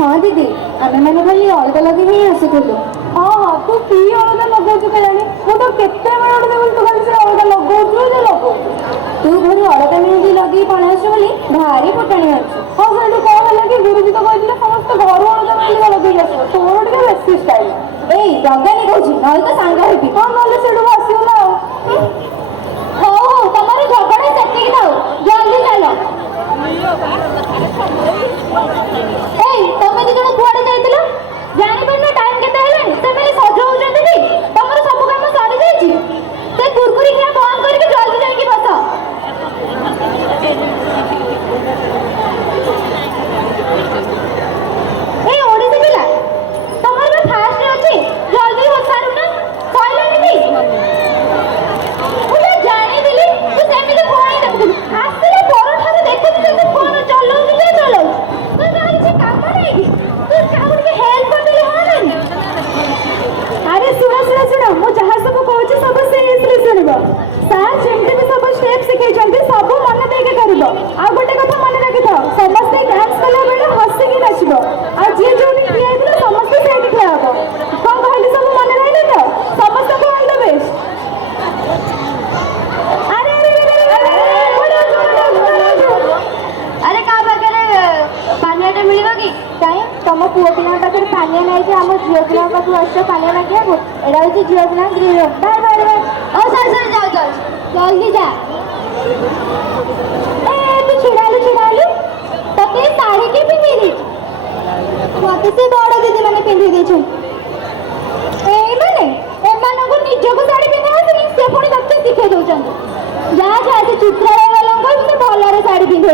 हाँ दीदी आम मैंने खाली अलगा लगे ही आसुलु। हाँ हाँ तू कि अलगा लगौଛୁ केजानी मु तो केते बेले देखुन तू खाली से अलगा लगौछु जे लगौछु तू घरे अलगा मेहंदी लगे पड़ा आसु बोली भारी फटाणी अच्छु। हाँ से कौन है कि गुरुजी तो कहते समस्त घर अलगा मेहंदी लगे आस तोर टे बेसी स्टाइल ए जगानी कहूँ ना तो सांग हेबी। हाँ ना से आसू ना हो हो तुम झगड़ा से थाउ जल्दी चलो। तुम दी जन कुआड़े जाइल जानी पार टाइम के सज होती तुम सब कम सरी जाइए कुरकुरी खिया बंद करके जल्दी जाइए बस। ए ओडिसी पिला तमर में फास्ट अछि जल्दी हो सारू ना सइलानी भी मुझे जानी दिली तू सेमिति फोन देखुलु आस्ते परठारे देखुलु जे फोन चलाउ कि चलाउ तो तार किसी काम नहीं कि तू काउन के हेल्प कर देले हानी। अरे सुना सुना सुना मु जहाँ सब कहूँ सब सीरियसली सुनब सार जमी भी सब स्टेप शिखई सब मन देके कर आ गोटे कथा मन रखि था समस्ते डांस कला बेले हसिकी नाचब आ जी जो ठिया होता समस्ते से ठिया हम कौन कहली सब मन रही तो समस्त को ऑल द बेस्ट। अरे अरे का पाखे पानियाटा मिल कि कहीं तुम पुओ पिला पाखे पानिया नहीं कि आम झील पिला पाखु आस पानिया मांगे एटा हूँ झील पिला गृह बाय बाय बाय ओ सर सर जाओ जाओ जल्दी जा। तू छिड़ालु तते साड़ी के पिंधि दी मत से बड़ दीदी मैंने पिंधि दी माने एमानक निजक साड़ी पिंधा आसनी से पुणी तते शिखे दौरान जा जा से चित्रालय वाला भलरे साड़ी पिंधे